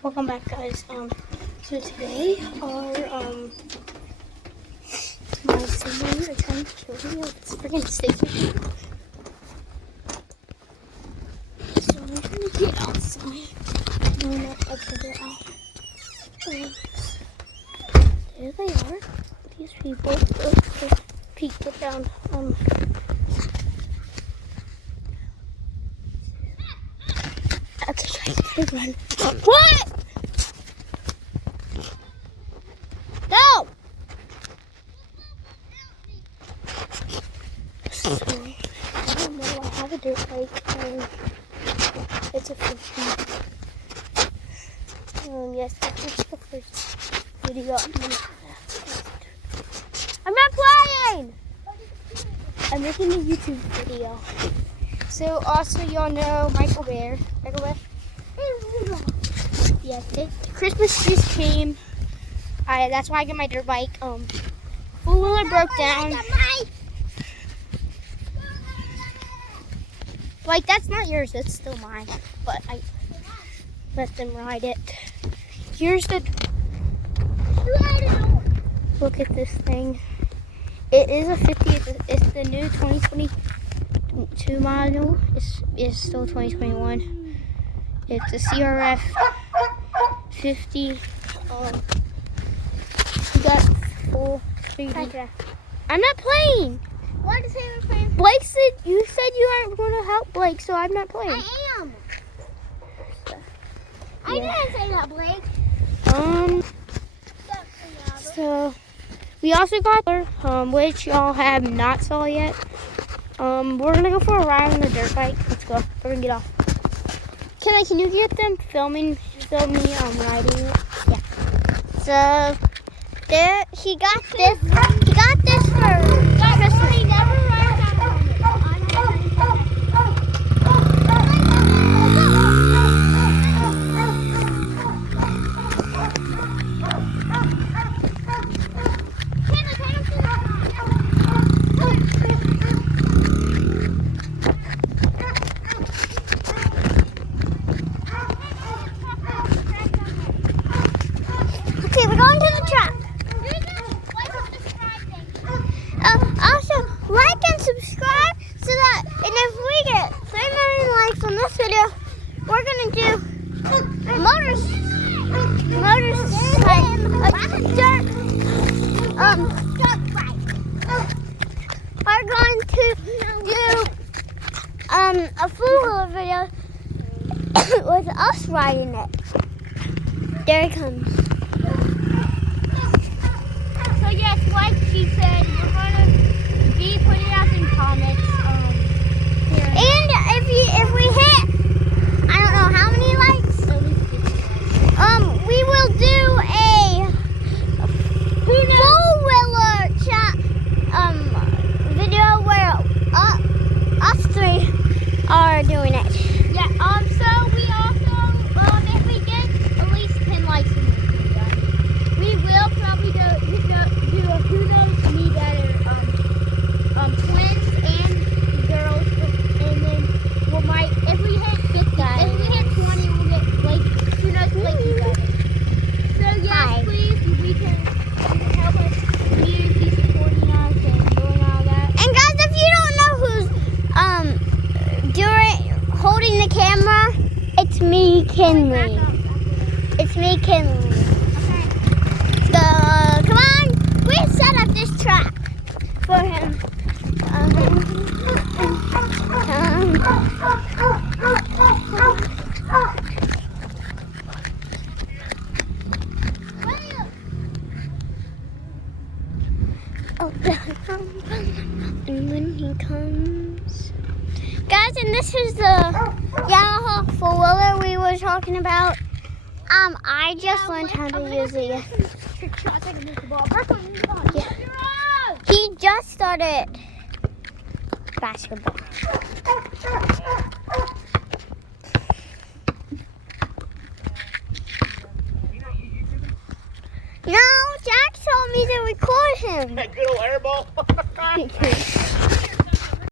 Welcome back, guys. So today my siblings are trying to kill me with this freaking sticky. So I'm trying to get outside. No, not up to get out. There they are. These people. Peek it down. That's a giant run. What? No! So, I don't know. I have a dirt bike and it's a 50. Yes, this is the first video I'm gonna have. I'm not playing! I'm making a YouTube video. So also y'all know Michael Bear. Yeah, Christmas just came. That's why I got my dirt bike. Four-wheeler broke down. Like, that's not yours, it's still mine. But I let them ride it. Here's the. Look at this thing. It is a 50. It's the new 2022 model. It's still 2021. It's a CRF 50. You got full 3D. I'm not playing. Why did you say you were playing? Blake said you aren't going to help Blake, so I'm not playing. I am. I didn't say that, Blake. So we also got which y'all have not saw yet. We're gonna go for a ride on the dirt bike. Let's go. We're gonna get off. Can you get them film me riding it? Yeah. So there he got this. He got this for Christmas. He never rides that one. Okay, we're going to the track. Also, like and subscribe so that, and if we get 3 million likes on this video, we're gonna do We're going to do a four-wheeler video with us riding it. There it comes. So yes, like she said, we're gonna be putting out some comments. And if we hit, I don't know how many likes, we will do a four-wheeler video where us three are doing it. Yeah. So we also, if we get at least 10 likes in this video, we will probably do a who knows me better twins and girls, and then if we hit 20, we'll get Blake. Who knows Blake better. So yes, Hi. please, you can help us community supporting us and doing all that. And guys, if you don't know who's holding the camera, it's me, Kinley. It's me, Kinley. So come on, we set up this track for him. And when he comes, guys, and this is the Yamaha four-wheeler we were talking about. I just learned how to use it. Trick shots, I can move the ball. Yeah. He just started basketball. No, Jack told me to record him. That good old airball.